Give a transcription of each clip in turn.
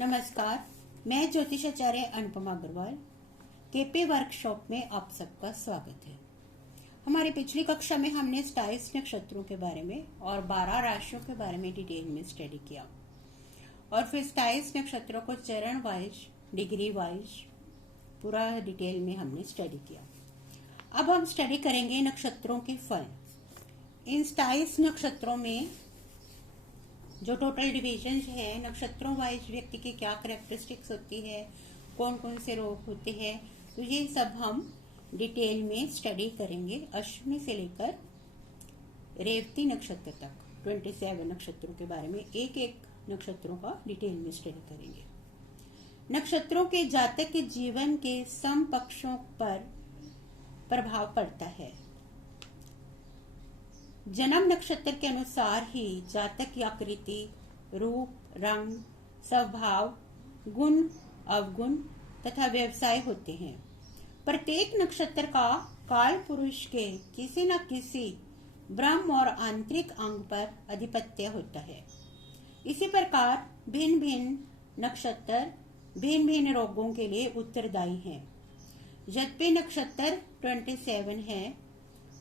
नमस्कार, मैं ज्योतिषाचार्य Anupama Agarwal KP workshop में आप सबका स्वागत है। हमारी पिछली कक्षा में हमने 27 नक्षत्रों के बारे में और 12 राशियों के बारे में डिटेल में स्टडी किया और फिर 27 नक्षत्रों को चरण वाइज, डिग्री वाइज पूरा डिटेल में हमने स्टडी किया। अब हम स्टडी करेंगे नक्षत्रों के फल। इन 27 नक्षत्रों में जो टोटल डिविजन है, नक्षत्रों वाइज व्यक्ति की क्या कैरेक्टरिस्टिक्स होती है, कौन कौन से रोग होते हैं, तो ये सब हम डिटेल में स्टडी करेंगे। अश्विनी से लेकर रेवती नक्षत्र तक 27 नक्षत्रों के बारे में एक एक नक्षत्रों का डिटेल में स्टडी करेंगे। नक्षत्रों के जातक के जीवन के सम पक्षों पर प्रभाव पड़ता है। जन्म नक्षत्र के अनुसार ही जातक की आकृति, रूप, रंग, स्वभाव, गुण, अवगुण तथा व्यवसाय होते हैं। प्रत्येक नक्षत्र का काल पुरुष के किसी न किसी ब्रह्म और आंतरिक अंग पर अधिपत्य होता है। इसी प्रकार भिन्न भिन्न नक्षत्र भिन्न भिन्न रोगों के लिए उत्तरदायी हैं। यद्यपि नक्षत्र 27 है,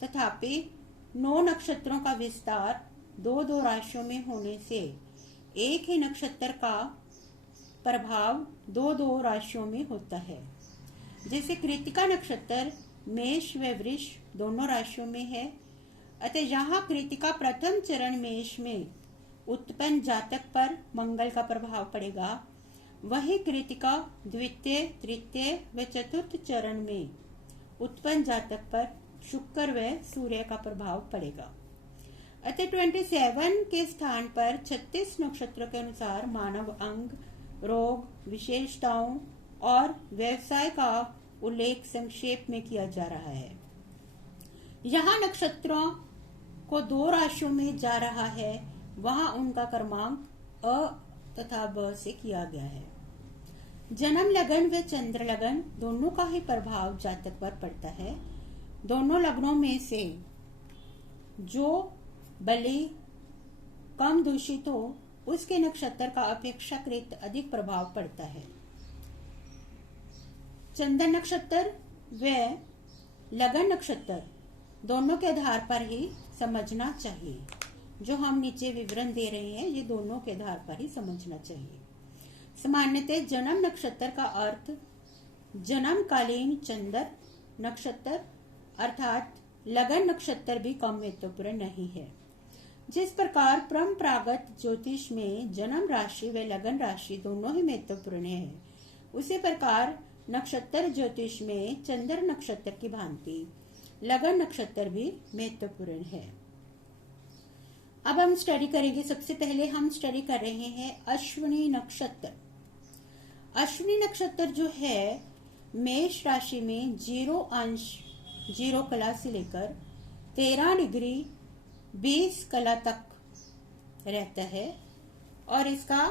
तथापि 9 नक्षत्रों का विस्तार दो राशियों में होने से एक ही नक्षत्र का प्रभाव दो राशियों में होता है। जैसे कृतिका नक्षत्र मेष व वृष दोनों राशियों में है, अतः यहाँ कृतिका प्रथम चरण मेष में उत्पन्न जातक पर मंगल का प्रभाव पड़ेगा, वही कृतिका द्वितीय, तृतीय व चतुर्थ चरण में उत्पन्न जातक पर शुक्र व सूर्य का प्रभाव पड़ेगा। अतः 27 के स्थान पर 36 नक्षत्रों के अनुसार मानव अंग, रोग, विशेषताओं और व्यवसाय का उल्लेख संक्षेप में किया जा रहा है। यहाँ नक्षत्रों को 2 राशियों में जा रहा है, वहां उनका क्रमांक अ तथा ब से किया गया है। जन्म लगन व चंद्र लगन दोनों का ही प्रभाव जातक पर पड़ता है। दोनों लग्नों में से जो बलि कम दूषित हो, उसके नक्षत्र का अपेक्षाकृत अधिक प्रभाव पड़ता है। चंद्र नक्षत्र व लगन नक्षत्र दोनों के आधार पर ही समझना चाहिए। जो हम नीचे विवरण दे रहे हैं, ये दोनों के आधार पर ही समझना चाहिए। सामान्यतः जन्म नक्षत्र का अर्थ जन्मकालीन चंद्र नक्षत्र अर्थात लगन नक्षत्र भी कम महत्वपूर्ण नहीं है। जिस प्रकार परंपरागत ज्योतिष में जन्म राशि व लगन राशि दोनों ही महत्वपूर्ण है, उसी प्रकार नक्षत्र ज्योतिष में चंद्र नक्षत्र की भांति लगन नक्षत्र भी महत्वपूर्ण है। अब हम स्टडी करेंगे। सबसे पहले हम स्टडी कर रहे हैं अश्विनी नक्षत्र। अश्विनी नक्षत्र जो है मेष राशि में 0 अंश 0 कला से लेकर 13 डिग्री 20 कला तक रहता है और इसका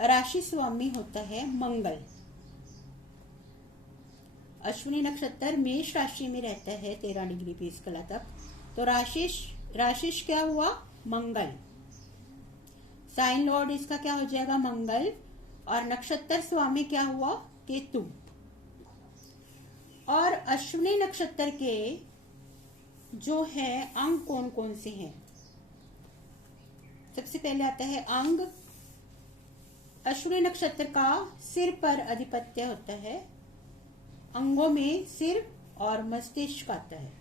राशि स्वामी होता है मंगल। अश्विनी नक्षत्र मेष राशि में रहता है 13 डिग्री 20 कला तक, तो राशिश क्या हुआ? मंगल। साइन लॉर्ड इसका क्या हो जाएगा? मंगल। और नक्षत्र स्वामी क्या हुआ? केतु। और अश्विनी नक्षत्र के जो है अंग कौन कौन से हैं? सबसे पहले आता है अंग। अश्विनी नक्षत्र का सिर पर अधिपत्य होता है। अंगों में सिर और मस्तिष्क आता है।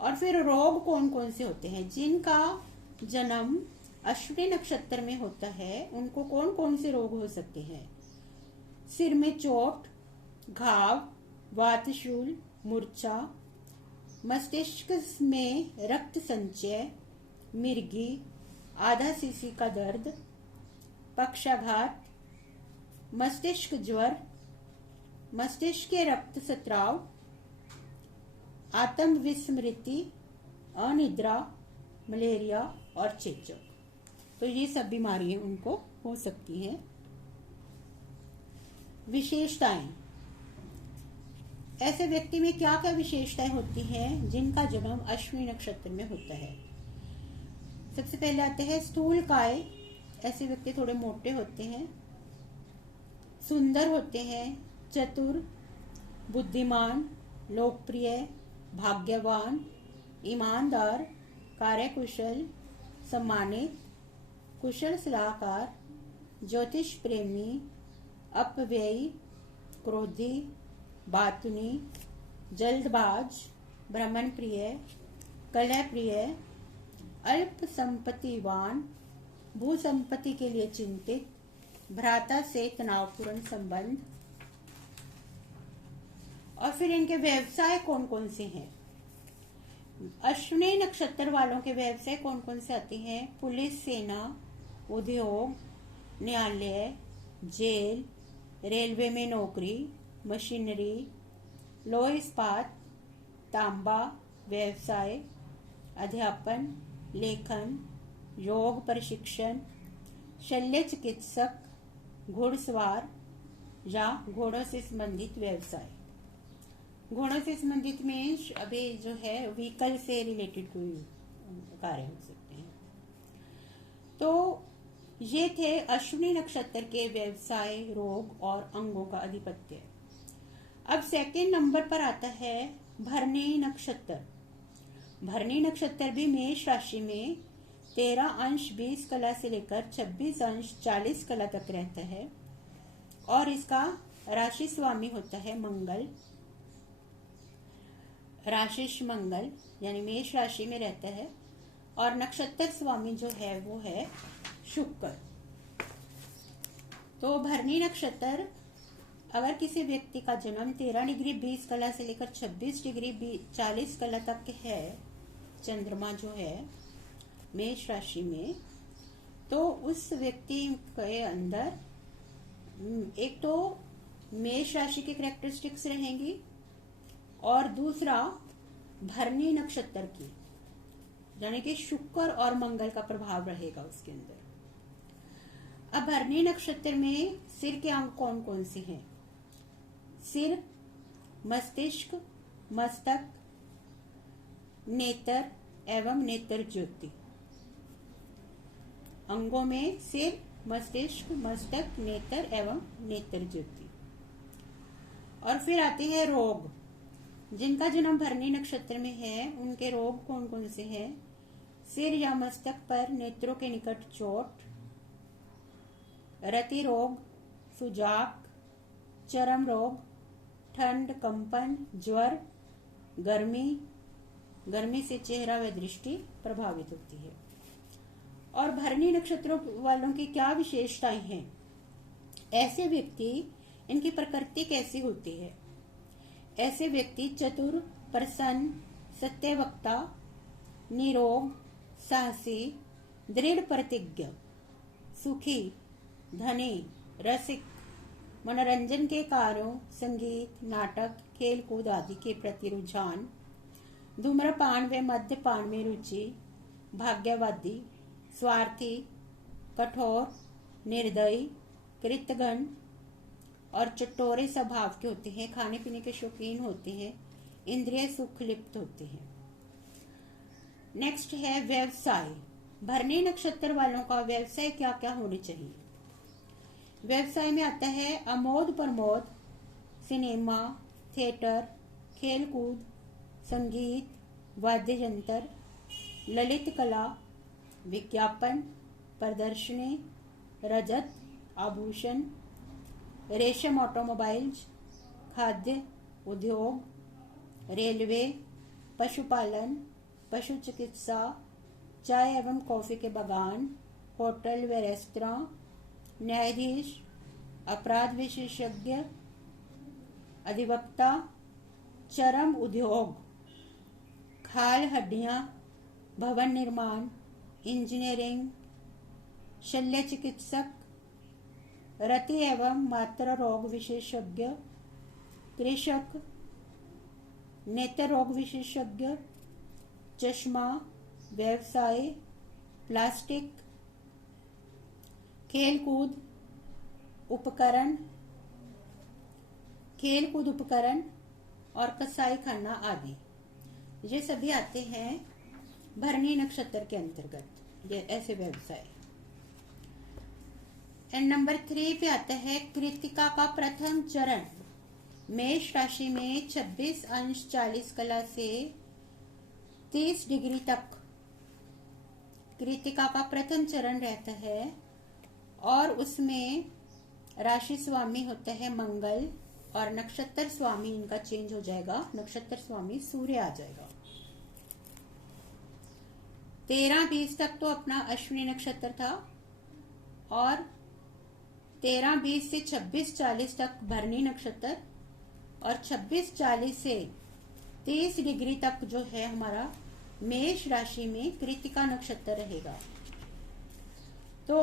और फिर रोग कौन कौन से होते हैं? जिनका जन्म अश्विनी नक्षत्र में होता है, उनको कौन कौन से रोग हो सकते हैं? सिर में चोट, घाव, वातशूल, मूर्छा, मस्तिष्क में रक्त संचय, मिर्गी, आधा सीसी का दर्द, पक्षाघात, मस्तिष्क ज्वर, मस्तिष्क के रक्त स्त्राव, आत्म विस्मृति, अनिद्रा, मलेरिया और चेचक। तो ये सब बीमारियां उनको हो सकती हैं। विशेषताएं। ऐसे व्यक्ति में क्या क्या विशेषताएं होती हैं जिनका जन्म अश्विनी नक्षत्र में होता है? सबसे पहले आते हैं स्थूल काय। ऐसे व्यक्ति थोड़े मोटे होते हैं, सुंदर होते हैं, चतुर, बुद्धिमान, लोकप्रिय, भाग्यवान, ईमानदार, कार्यकुशल, सम्मानित, कुशल सलाहकार, ज्योतिष प्रेमी, अपव्ययी, क्रोधी, बातुनी, जल्दबाज, भ्रमण प्रिय, कलह प्रिय, अल्प संपत्तिवान, भू संपत्ति के लिए चिंतित, भ्राता से तनावपूर्ण संबंध। और फिर इनके व्यवसाय कौन कौन से हैं? अश्विनी नक्षत्र वालों के व्यवसाय कौन कौन से आते हैं? पुलिस, सेना, उद्योग, न्यायालय, जेल, रेलवे में नौकरी, मशीनरी, लोह इस्पात, तांबा, व्यवसाय, अध्यापन, लेखन, योग प्रशिक्षण, शल्य चिकित्सक, घुड़सवार या घोड़ों से संबंधित व्यवसाय। घोड़ों से संबंधित में अभी जो है व्हीकल से रिलेटेड कोई कार्य हो सकते हैं। तो ये थे अश्विनी नक्षत्र के व्यवसाय, रोग और अंगों का अधिपत्य। अब सेकंड नंबर पर आता है भरणी नक्षत्र। भरणी नक्षत्र भी मेष राशि में 13 अंश 20 कला से लेकर 26 अंश 40 कला तक रहता है और इसका राशि स्वामी होता है मंगल। राशिश मंगल यानी मेष राशि में रहता है और नक्षत्र स्वामी जो है वो है शुक्र। तो भरणी नक्षत्र अगर किसी व्यक्ति का जन्म 13 डिग्री 20 कला से लेकर 26 डिग्री 40 कला तक है, चंद्रमा जो है मेष राशि में, तो उस व्यक्ति के अंदर एक तो मेष राशि की कैरेक्टरिस्टिक्स रहेंगी और दूसरा भरणी नक्षत्र की यानी कि शुक्र और मंगल का प्रभाव रहेगा उसके अंदर। अब भरणी नक्षत्र में सिर के अंग कौन कौन से हैं? सिर, मस्तिष्क, मस्तक, नेत्र एवं नेत्र ज्योति। अंगों में सिर, मस्तिष्क, मस्तक, नेत्र एवं नेत्र ज्योति। और फिर आते हैं रोग। जिनका जन्म भरणी नक्षत्र में है उनके रोग कौन कौन से हैं? सिर या मस्तक पर नेत्रों के निकट चोट, रति रोग, सुजाक, चर्म रोग, ठंड, कंपन, ज्वर, गर्मी से चेहरा व दृष्टि प्रभावित होती है। और भरणी नक्षत्रों वालों की क्या विशेषताएं हैं? ऐसे व्यक्ति, इनकी प्रकृति कैसी होती है? ऐसे व्यक्ति चतुर, प्रसन्न, सत्यवक्ता, निरोग, साहसी, दृढ़ प्रतिज्ञ, सुखी, धनी, रसिक, मनोरंजन के कार्यों, संगीत, नाटक, खेल कूद आदि के प्रति रुझान, धूम्रपान व मद्यपान में रुचि, भाग्यवादी, स्वार्थी, कठोर, निर्दयी, कृतघ्न और चटोरे स्वभाव के होते हैं, खाने पीने के शौकीन होते हैं, इंद्रिय सुख लिप्त होते हैं। नेक्स्ट है व्यवसाय। भरणी नक्षत्र वालों का व्यवसाय क्या क्या होने चाहिए? व्यवसाय में आता है अमोद प्रमोद, सिनेमा, थिएटर, खेल कूद, संगीत, वाद्य यंत्र, ललित कला, विज्ञापन, प्रदर्शनी, रजत, आभूषण, रेशम, ऑटोमोबाइल्स, खाद्य उद्योग, रेलवे, पशुपालन, पशु चिकित्सा, चाय एवं कॉफी के बागान, होटल व रेस्तरां, न्यायाधीश, अपराध विशेषज्ञ, अधिवक्ता, चर्म उद्योग, खाल हड्डियां, भवन निर्माण, इंजीनियरिंग, शल्य चिकित्सक, रति एवं मात्र रोग विशेषज्ञ, कृषक, नेत्र रोग विशेषज्ञ, चश्मा, व्यवसाय, प्लास्टिक, खेलकूद उपकरण और कसाई खाना आदि, ये सभी आते हैं भरणी नक्षत्र के अंतर्गत। ये ऐसे व्यवसाय। एंड नंबर 3 पे आता है कृतिका का प्रथम चरण। मेष राशि में 26 अंश 40 कला से 30 डिग्री तक कृतिका का प्रथम चरण रहता है और उसमें राशि स्वामी होता है मंगल और नक्षत्र स्वामी इनका चेंज हो जाएगा, नक्षत्र स्वामी सूर्य आ जाएगा। 13-20 तक तो अपना अश्विनी नक्षत्र था और 13-20 से 26-40 तक भरणी नक्षत्र और 26-40 से 30 डिग्री तक जो है हमारा मेष राशि में कृतिका नक्षत्र रहेगा। तो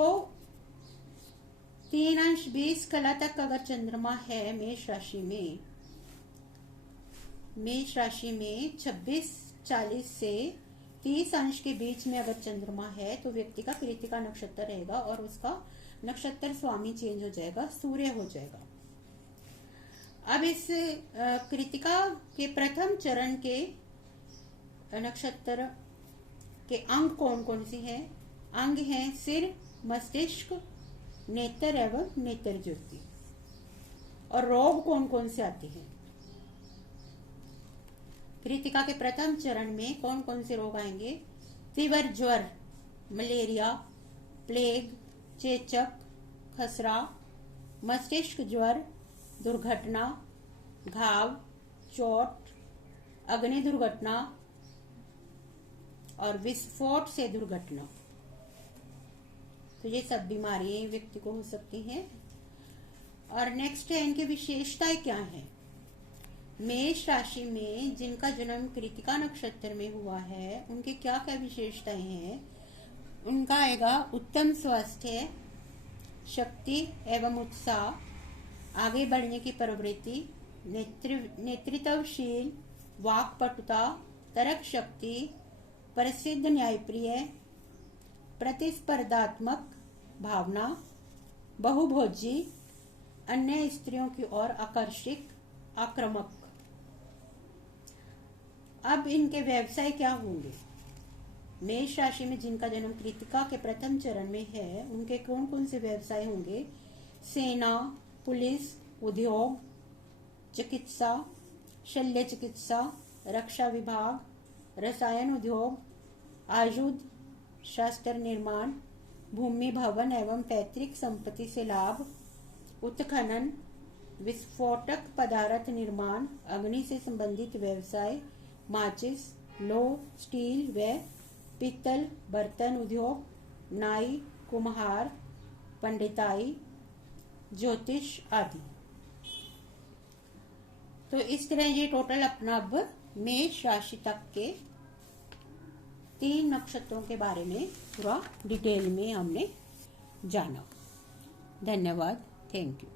3 अंश 20 कला तक अगर चंद्रमा है मेष राशि में 26-40 से 30 अंश के बीच में अगर चंद्रमा है तो व्यक्ति का कृतिका नक्षत्र रहेगा और उसका नक्षत्र स्वामी चेंज हो जाएगा, सूर्य हो जाएगा। अब इस कृतिका के प्रथम चरण के नक्षत्र के अंग कौन कौन से हैं? अंग हैं सिर, मस्तिष्क, नेत्र एवं नेत्र ज्योति। और रोग कौन कौन से आते हैं? कृतिका के प्रथम चरण में कौन कौन से रोग आएंगे? तीव्र ज्वर, मलेरिया, प्लेग, चेचक, खसरा, मस्तिष्क ज्वर, दुर्घटना, घाव, चोट, अग्नि दुर्घटना और विस्फोट से दुर्घटना। तो ये सब बीमारियां व्यक्ति को हो सकती हैं। और नेक्स्ट है इनकी विशेषताएं क्या हैं। मेष राशि में जिनका जन्म कृतिका नक्षत्र में हुआ है उनके क्या क्या विशेषताएं हैं? उनका आएगा उत्तम स्वास्थ्य, शक्ति एवं उत्साह, आगे बढ़ने की प्रवृत्ति, नेतृत्वशील, वाक्पटुता, तर्क शक्ति, प्रसिद्ध न्यायप्रिय, प्रतिस्पर्धात्मक भावना, बहुभोजी, अन्य स्त्रियों की ओर आकर्षित, आक्रामक। अब इनके व्यवसाय क्या होंगे? मेष राशि में जिनका जन्म कृतिका के प्रथम चरण में है उनके कौन कौन से व्यवसाय होंगे? सेना, पुलिस, उद्योग, चिकित्सा, शल्य चिकित्सा, रक्षा विभाग, रसायन उद्योग, आयुध शास्त्र निर्माण, भूमि भवन एवं पैतृक संपत्ति से लाभ, उत्खनन, विस्फोटक पदार्थ निर्माण, अग्नि से संबंधित व्यवसाय, माचिस, लोह, स्टील व पीतल बर्तन उद्योग, नाई, कुम्हार, पंडिताई, ज्योतिष आदि। तो इस तरह ये टोटल अपना अब मेष राशि तक के 3 नक्षत्रों के बारे में पूरा डिटेल में हमने जाना। धन्यवाद, थैंक यू।